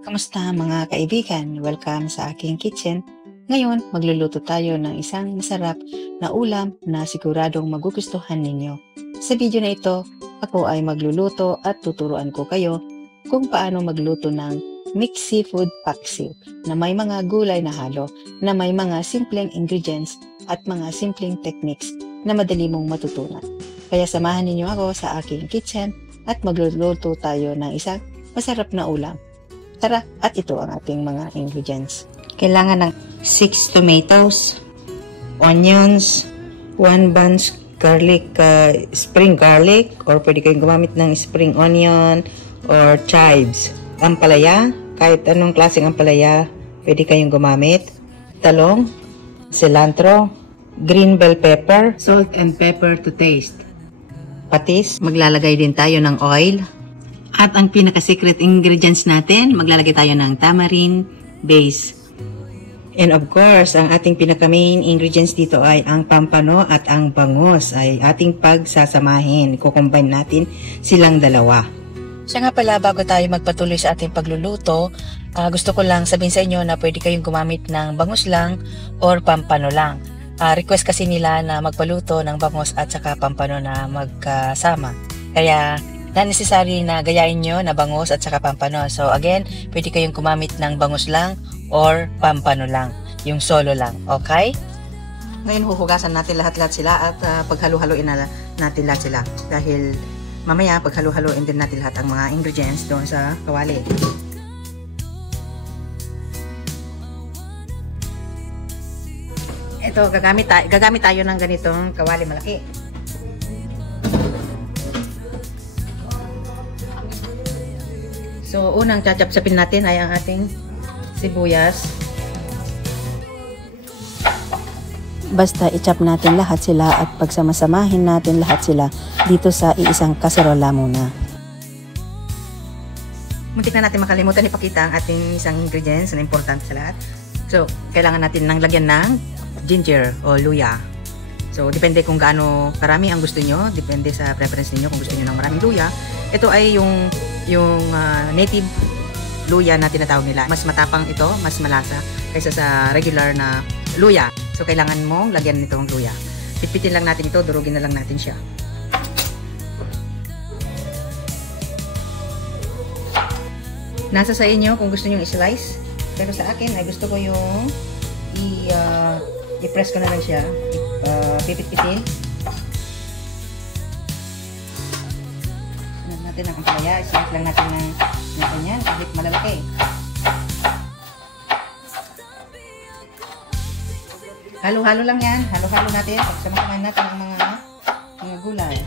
Kamusta mga kaibigan? Welcome sa aking kitchen. Ngayon, magluluto tayo ng isang masarap na ulam na siguradong magugustuhan ninyo. Sa video na ito, ako ay magluluto at tuturuan ko kayo kung paano magluto ng mixed seafood paksiw na may mga gulay na halo, na may mga simpleng ingredients at mga simpleng techniques na madali mong matutunan. Kaya samahan ninyo ako sa aking kitchen at magluluto tayo ng isang masarap na ulam. Tara, at ito ang ating mga ingredients. Kailangan ng 6 tomatoes, onions, 1 bunch garlic, spring garlic, or pwede kayong gumamit ng spring onion or chives. Ampalaya, kahit anong klaseng ampalaya, pwede kayong gumamit. Talong, cilantro, green bell pepper, salt and pepper to taste. Patis, maglalagay din tayo ng oil. At ang pinaka-secret ingredients natin, maglalagay tayo ng tamarind base. And of course, ang ating pinaka-main ingredients dito ay ang pampano at ang bangus ay ating pagsasamahin. Kukombine natin silang dalawa. Siya nga pala, bago tayo magpatuloy sa ating pagluluto, gusto ko lang sabihin sa inyo na pwede kayong gumamit ng bangus lang or pampano lang. Request kasi nila na magpaluto ng bangus at saka pampano na magkasama. Kaya na necessary na gayain nyo na bangus at saka pampano. So again, pwede kayong gumamit ng bangus lang or pampano lang. Yung solo lang. Okay? Ngayon huhugasan natin lahat-lahat sila at paghalo-haloin na natin lahat sila. Dahil mamaya paghalo-haloin din natin lahat ang mga ingredients doon sa kawali. Ito, gagamit tayo ng ganitong kawali malaki. So, unang chachapsapin natin ay ang ating sibuyas. Basta i-chop natin lahat sila at pagsamasamahin natin lahat sila dito sa iisang kaserola muna. Muntik na natin makalimutan ipakita ang ating isang ingredients na importante sa lahat. So, kailangan natin ng lagyan ng ginger o luya. So, depende kung gaano karami ang gusto nyo. Depende sa preference niyo kung gusto niyo ng maraming luya. Ito ay yung native luya na tinatawag nila. Mas matapang ito, mas malasa kaysa sa regular na luya. So, kailangan mong lagyan nitong luya. Pitpitin lang natin ito, durugin na lang natin siya. Nasa sa inyo kung gusto nyo i-slice. Pero sa akin, ay gusto ko yung i-press ko na lang siya. Pipit-pitin. Natin ang ampalaya, i-slice lang natin ng ganyan, kahit malalaki. Halo-halo lang yan, halo-halo natin, pagsama-samahin natin ang mga gulay.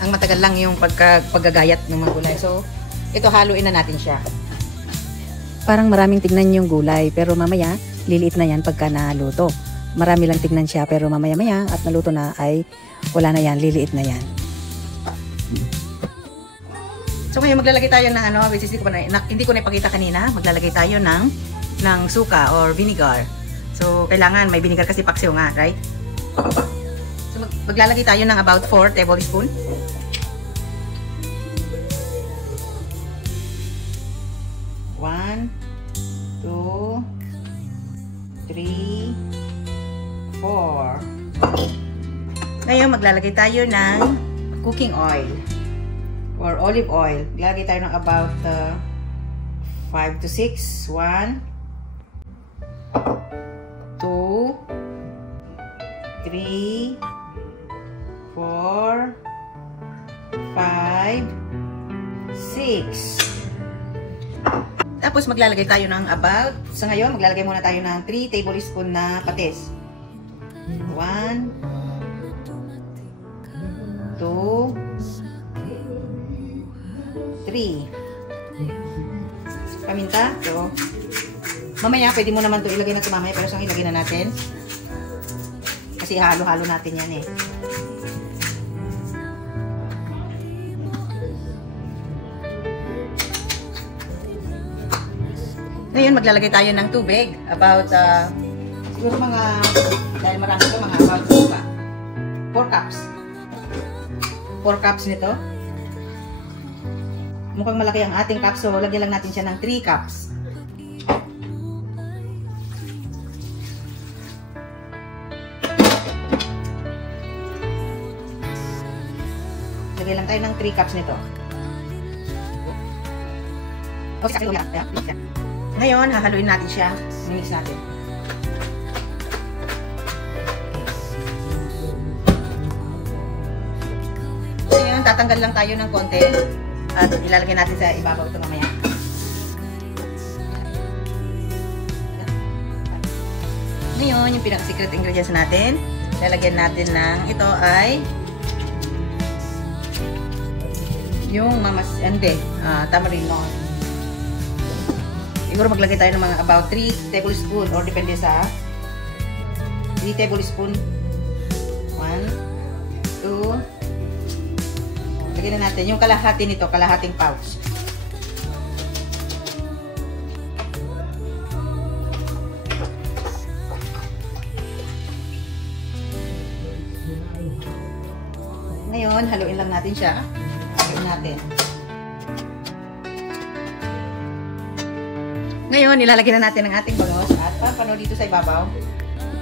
Ang matagal lang yung paggagayat ng mga gulay, so ito haluin na natin siya. Parang maraming tignan yung gulay, pero mamaya liliit na yan pagka naluto. Marami lang tignan siya, pero mamaya-maya at naluto na ay wala na yan, liliit na yan. So ngayon maglalagay tayo ng which is hindi ko na ipakita kanina, maglalagay tayo ng suka or vinegar. So kailangan may vinegar kasi paksiw nga, right? So maglalagay tayo ng about 4 tablespoon. One, 2, 3, 4. Ngayon, maglalagay tayo ng cooking oil or olive oil. Maglalagay tayo ng about 5 to 6. 1, 2, 3, 4, 5, 6. Tapos maglalagay tayo ng sa ngayon, maglalagay muna tayo ng 3 tablespoon na patis. 1, 2, 3. Paminta. So, mamaya, pwede mo naman ito ilagay na ito mamaya, pero so ilagay na natin. Kasi halo-halo natin yan eh. Ngayon, maglalagay tayo ng tubig. About, siguro dahil marami ito, mga about 4 cups. 4 cups nito. mukhang malaki ang ating cups, so lagyan lang natin siya ng 3 cups. Lagyan lang tayo ng 3 cups nito. Okay, ngayon, hahaluin natin siya. Mix natin. Ngayon, tatanggal lang tayo ng konti. At ilalagay natin sa ibabaw ito mamaya. Ngayon, yung pinaka-secret ingredients natin. Lalagyan natin ng, ito ay yung tamarind. Siguro maglagay tayo ng mga about 3 tablespoon or depende sa 3 tablespoon. 1, 2. Lagyan na natin yung kalahati nito, kalahating pouch. Ngayon, haluin lang natin siya. Haluin natin. Ngayon, ilalagay na natin ang ating bangos at papano dito sa ibabaw.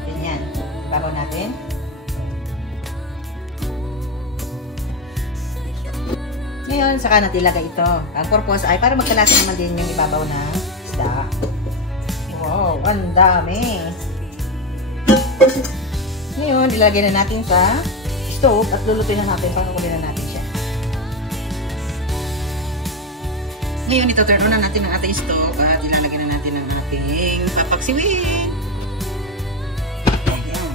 Ganyan. Ibabaw natin. Ngayon, saka natin ilagay ito. Ang purpose ay para magkalasa naman din yung ibabaw na isda. Wow, ang dami! Ngayon, ilagay na natin sa stove at lulutuin na natin. Panukulin na natin siya. Ngayon, ito turn on na natin ang ating stove at ilalagay na natin ang ating papaksiwin. Ayan.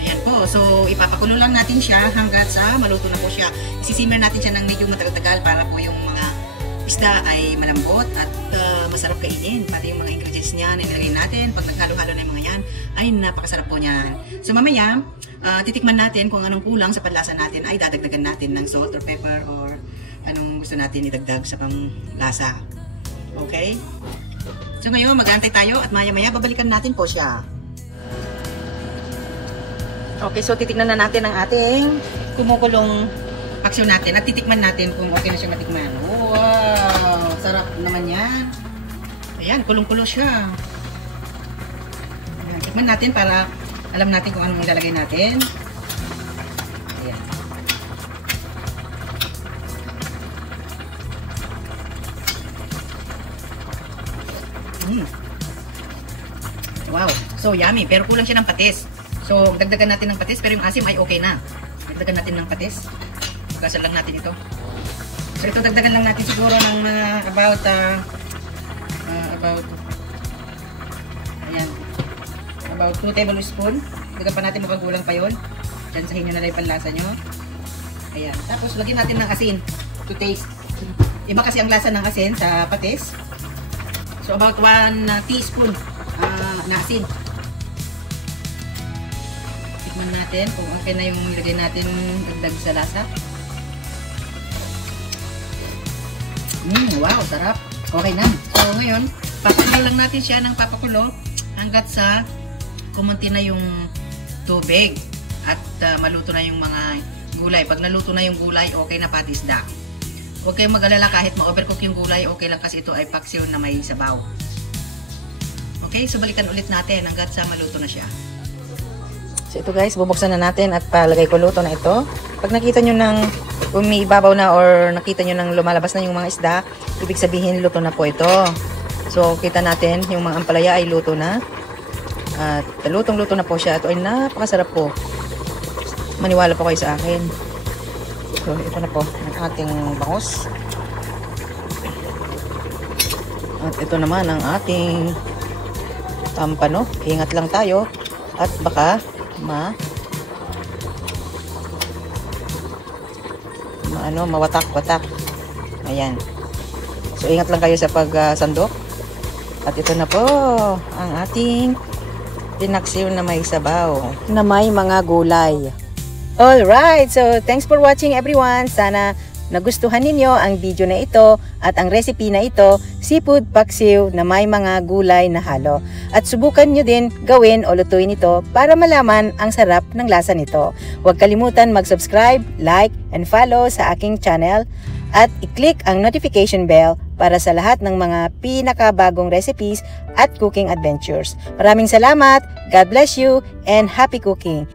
Ayan po. So, ipapakulo lang natin siya hanggat sa maluto na po siya. Isisimmer natin siya ng medyo matagal-tagal para po yung mga isda ay malambot at masarap kainin. Pati yung mga ingredients niya na nilagay natin, pag naghalo-halo na yung mga yan, ay napakasarap po niyan. So, mamaya, titikman natin kung anong kulang sa panlasa natin ay dadagdagan natin ng salt or pepper or anong gusto natin idagdag sa panglasa. Okay? So ngayon, mag-aantay tayo at maya-maya babalikan natin po siya. Okay, so titikman na natin ang ating kumukulong paksiw natin at titikman natin kung okay na siya matikman. Wow! Sarap naman yan. Ayan, kulong-kulo siya. Ayan, tikman natin para alam natin kung anong ilalagay natin. Ayan. Wow, so yummy. Pero kulang siya ng patis. So, dagdagan natin ng patis. Pero yung asim ay okay na. Dagdagan natin ng patis. Bukasan lang natin ito. So, ito dagdagan lang natin siguro ng about ayan, about 2 tablespoon. Dagdagan pa natin, makagulang pa yun. Diyan sahin nyo na lang yung panlasa nyo. Ayan. Tapos, lagyan natin ng asin to taste. Iba kasi ang lasa ng asin sa patis. So, about 1 teaspoon na asin. Tikman natin kung okay na yung ilagay natin dagdag sa lasa. Wow, sarap. Okay na. So, ngayon, papakulo lang natin siya ng papakulo hanggat sa kumunti na yung tubig at maluto na yung mga gulay. Pag naluto na yung gulay, okay na pati isda. Huwag kayong mag-alala kahit ma-overcook yung gulay, okay lang kasi ito ay paksiw na may sabaw. Okay, so balikan ulit natin hanggat sa maluto na siya. So ito guys, bubuksan na natin at palagay ko luto na ito. Pag nakita nyo ng umiibabaw na or nakita nyo ng lumalabas na yung mga isda, ibig sabihin luto na po ito. So kita natin yung mga ampalaya ay luto na. At lutong-luto na po siya. Ito ay napakasarap po. Maniwala po kayo sa akin. So ito na po ang ating bangus. At ito naman ang ating tampano. Ingat lang tayo at baka mawatak-watak. Ayan. So ingat lang kayo sa pagsandok. At ito na po ang ating tinaksiw na may sabaw na may mga gulay. Alright, so thanks for watching everyone. Sana nagustuhan ninyo ang video na ito at ang recipe na ito, seafood paksiw na may mga gulay na halo. At subukan nyo din gawin o lutuin ito para malaman ang sarap ng lasa nito. Huwag kalimutan mag-subscribe, like, and follow sa aking channel at i-click ang notification bell para sa lahat ng mga pinakabagong recipes at cooking adventures. Maraming salamat, God bless you, and happy cooking!